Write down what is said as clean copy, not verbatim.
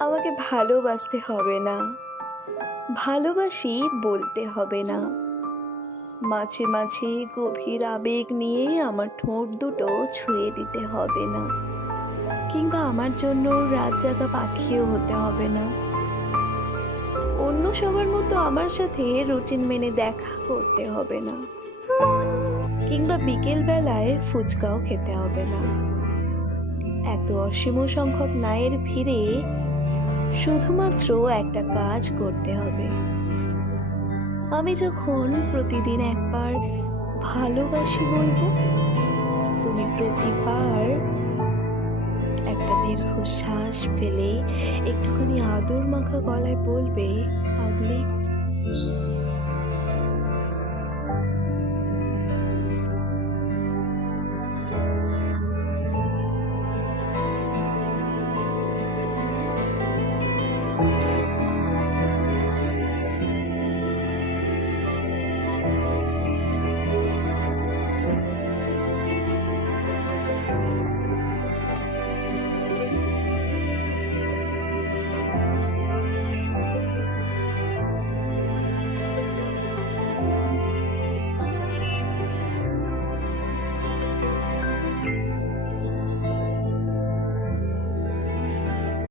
আমাকে ভালোবাসতে হবে না, ভালোবাসি বলতে হবে না। মাঝে মাঝে গভীর আবেগ নিয়ে আমার ঠোঁট দুটো ছুঁয়ে দিতে হবে না, কিংবা আমার জন্য রাত জাগা পাখিও হতে হবে না। অন্য সবার মতো আমার সাথে রুটিন মেনে দেখা করতে হবে না, কিংবা বিকেল বেলায় ফুচকাও খেতে হবে না। এত অসীম সংখ্যক নায়ের ভিড়ে শুধুমাত্র একটা কাজ করতে হবে। আমি যখন প্রতিদিন একবার ভালোবাসি বলবো, তুমি প্রতিবার একটা দীর্ঘশ্বাস ফেলে একটুখানি আদর মাখা গলায় বলবে, পাগলি।